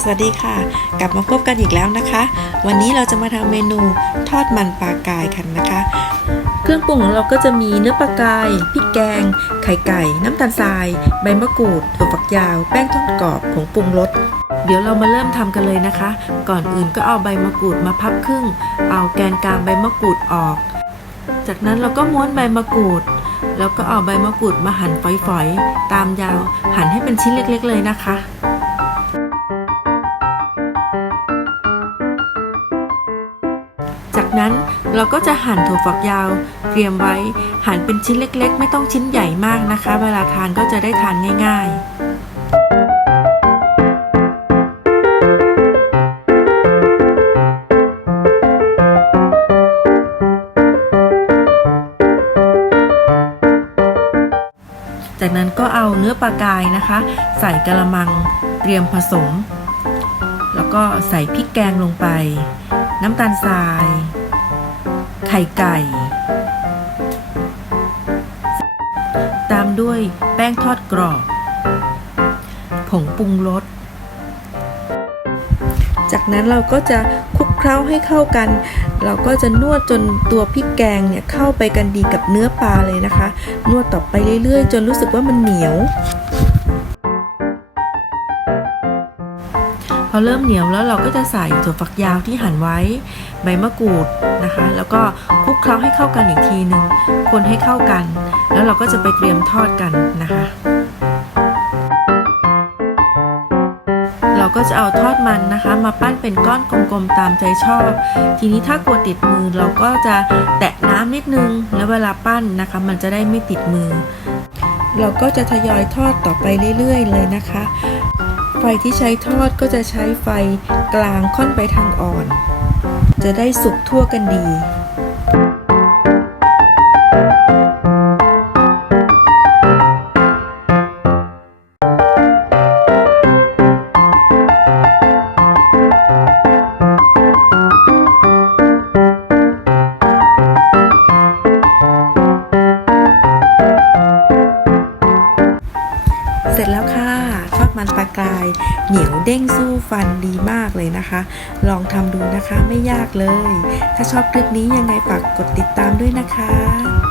สวัสดีค่ะ กลับมาพบกันอีกแล้วนะคะ วันนี้เราจะมาทำเมนูทอดมันปลากายกันนะคะ เครื่องปรุงของเราก็จะมีเนื้อปลากายพริกแกง ไข่ไก่ น้ำตาลทราย ใบมะกรูดถั่วฝักยาว แป้งทอดกรอบผงปรุงรสเดี๋ยวเรามาเริ่มทำกันเลยนะคะ ก่อนอื่นก็เอาใบมะกรูดมาพับครึ่ง เอาแกนกลางใบมะกรูดออก จากนั้นเราก็ม้วนใบมะกรูด แล้วก็เอาใบมะกรูดมาหั่นฝอยๆ ตามยาวหั่นให้เป็นชิ้นเล็กๆเลยนะคะ จากนั้นเราก็จะหั่นถั่วฝักยาว เตรียมไว้หั่นเป็นชิ้นเล็กๆ ไม่ต้องชิ้นใหญ่มากนะคะ เวลาทานก็จะได้ทานง่าย ๆจากนั้นก็เอาเนื้อปลากายนะคะ ใส่กระมังเตรียมผสม แล้วก็ใส่พริกแกงลงไป น้ำตาลทราย ไข่ไก่ ตามด้วยแป้งทอดกรอบ ผงปรุงรส จากนั้นเราก็จะคลุกเคล้าให้เข้ากัน เราก็จะนวดจนตัวพริกแกงเนี่ยเข้าไปกันดีกับเนื้อปลาเลยนะคะ นวดต่อไปเรื่อยๆ จนรู้สึกว่ามันเหนียว พอเริ่มเหนียวแล้วเราก็จะใส่ถั่วฝักยาวที่หั่นไว้ ใบมะกรูดนะคะ แล้วก็คลุกเคล้าให้เข้ากันอีกทีหนึ่งคนให้เข้ากัน แล้วเราก็จะไปเตรียมทอดกันนะคะเราก็จะเอาทอดมันนะคะ มาปั้นเป็นก้อนกลมๆตามใจชอบ ทีนี้ถ้ากลัวติดมือเราก็จะแตะน้ำนิดนึง แล้วเวลาปั้นนะคะ มันจะได้ไม่ติดมือ เราก็จะทยอยทอดต่อไปเรื่อยๆ เลยนะคะ ไฟที่ใช้ทอดก็จะใช้ไฟกลางค่อนไปทางอ่อน จะได้สุกทั่วกันดี ค่ะทอดมันปลากราย เหนียวเด้งสู้ฟันดีมากเลยนะคะ ลองทำดูนะคะไม่ยากเลย ถ้าชอบคลิปนี้ยังไงฝากกดติดตามด้วยนะคะสวัสดีค่ะ